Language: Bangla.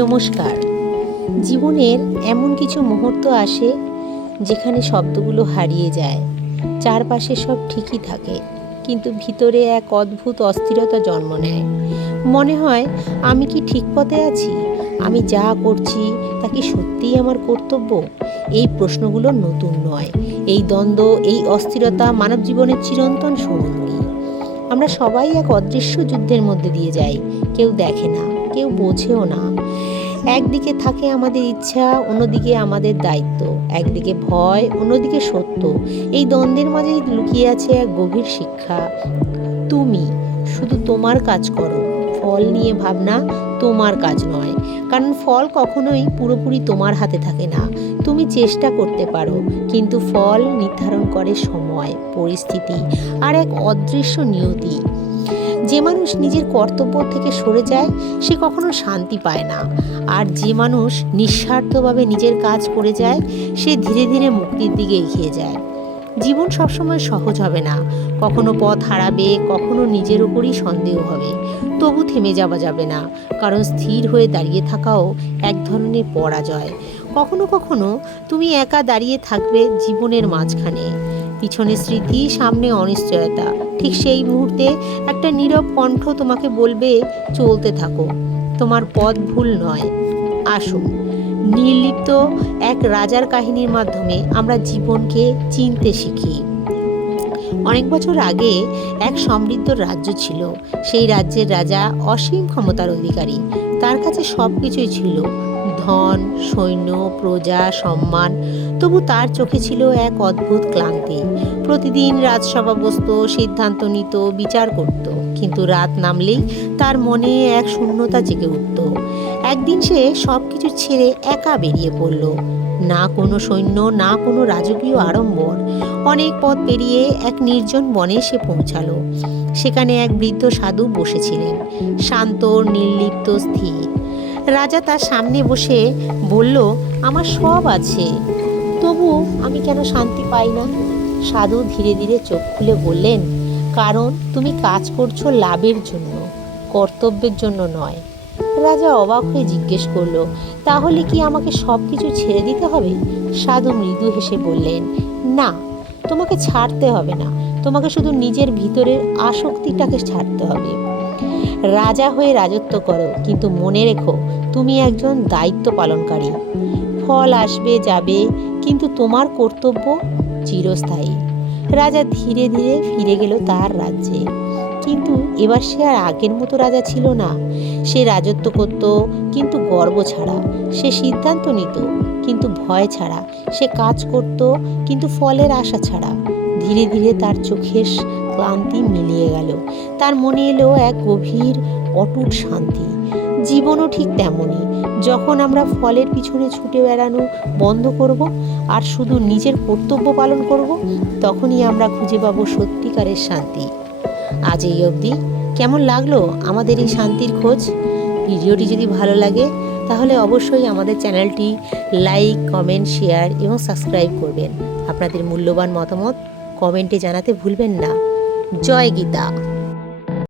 নমস্কার। জীবনের এমন কিছু মুহূর্ত আসে যেখানে শব্দগুলো হারিয়ে যায়, চারপাশে সব ঠিকই থাকে, কিন্তু ভিতরে এক অদ্ভুত অস্থিরতা জন্ম নেয়। মনে হয়, আমি কি ঠিক পথে আছি? আমি যা করছি তা কি সত্যিই আমার কর্তব্য? এই প্রশ্নগুলো নতুন নয়। এই দ্বন্দ্ব, এই অস্থিরতা মানব জীবনের চিরন্তন সঙ্গী। আমরা সবাই এক অদৃশ্য যুদ্ধের মধ্যে দিয়ে যাই। কেউ দেখে না, কেউ বোঝেও না। একদিকে থাকে আমাদের ইচ্ছা, অন্যদিকে আমাদের দায়িত্ব। একদিকে ভয়, অন্যদিকে সত্য। এই দ্বন্দ্বের মাঝেই লুকিয়ে আছে এক গভীর শিক্ষা। তুমি শুধু তোমার কাজ করো, ফল নিয়ে ভাবনা তোমার কাজ নয়। কারণ ফল কখনোই পুরোপুরি তোমার হাতে থাকে না। তুমি চেষ্টা করতে পারো, কিন্তু ফল নির্ধারণ করে সময়, পরিস্থিতি আর এক অদৃশ্য নিয়তি। যে মানুষ নিজের কর্তব্য থেকে সরে যায়, সে কখনো শান্তি পায় না। আর যে মানুষ নিঃস্বার্থভাবে নিজের কাজ করে যায়, সে ধীরে ধীরে মুক্তির দিকে এগিয়ে যায়। জীবন সবসময় সহজ হবে না। কখনো পথ হারাবে, কখনো নিজের ওপরই সন্দেহ হবে। তবু থেমে যাওয়া যাবে না, কারণ স্থির হয়ে দাঁড়িয়ে থাকাও এক ধরনের পরাজয়। কখনো কখনো তুমি একা দাঁড়িয়ে থাকবে জীবনের মাঝখানে। পিছনে স্মৃতি, সামনে অনিশ্চয়তা। ঠিক সেই মুহূর্তে একটা নীরব কণ্ঠ তোমাকে বলবে, চলতে থাকো, তোমার পথ ভুল নয়। আসুন, নির্লিপ্ত এক রাজার কাহিনীর মাধ্যমে আমরা জীবনকে চিনতে শিখি। অনেক বছর আগে এক সমৃদ্ধ রাজ্য ছিল। সেই রাজ্যের রাজা অসীম ক্ষমতার অধিকারী। তার কাছে সব কিছুই ছিল, ধন, সৈন্য, প্রজা, সম্মান। তবু তার চোখে ছিল এক অদ্ভুত ক্লান্তি। প্রতিদিন রাজসভা বসত, সিদ্ধান্ত নিত, বিচার করত, কিন্তু রাত নামলেই তার মনে এক শূন্যতা জেগে উঠত। একদিন সে সব কিছু ছেড়ে একা বেরিয়ে পড়ল। না কোনো সৈন্য, না কোনো রাজকীয় আড়ম্বর। অনেক পথ পেরিয়ে এক নির্জন বনে সে পৌঁছালো। সেখানে এক বৃদ্ধ সাধু বসেছিলেন, শান্ত, নির্লিপ্ত, স্থির। রাজা তার সামনে বসে বলল, আমার সব আছে, তবু আমি কেন শান্তি পাই না? সাধু ধীরে ধীরে চোখ খুলে বললেন, কারণ তুমি কাজ করছো লাভের জন্য, কর্তব্যের জন্য নয়। রাজা অবাক হয়ে জিজ্ঞেস করলো, তাহলে কি আমাকে সব কিছু ছেড়ে দিতে হবে? সাধু মৃদু হেসে বললেন, না, তোমাকে ছাড়তে হবে না। তোমাকে শুধু নিজের ভিতরের আসক্তিটাকে ছাড়তে হবে। রাজা হয়ে রাজত্ব করো, কিন্তু মনে রেখো, তুমি একজন দায়িত্ব পালনকারী। ফল আসবে যাবে, কিন্তু তোমার কর্তব্য চিরস্থায়ী। রাজা ধীরে ধীরে ফিরে গেল তার রাজ্যে। কিন্তু এবার সে আর আগের মতো রাজা ছিল না। সে রাজত্ব করত, কিন্তু গর্ব ছাড়া। সে সিদ্ধান্ত নিত, কিন্তু ভয় ছাড়া। সে কাজ করত, কিন্তু ফলের আশা ছাড়া। ধীরে ধীরে তার চোখের ক্লান্তি মিলিয়ে গেল। তার মনে এলো এক গভীর অটুট শান্তি। জীবনও ঠিক তেমনই। যখন আমরা ফলের পিছনে ছুটে বেড়ানো বন্ধ করব আর শুধু নিজের কর্তব্য পালন করব, তখনই আমরা খুঁজে পাবো সত্যিকারের শান্তি। আজ এই অবধি। কেমন লাগলো আমাদের এই শান্তির খোঁজ? ভিডিওটি যদি ভালো লাগে তাহলে অবশ্যই আমাদের চ্যানেলটি লাইক, কমেন্ট, শেয়ার এবং সাবস্ক্রাইব করবেন। আপনাদের মূল্যবান মতামত কমেন্টে জানাতে ভুলবেন না। জয় গীতা।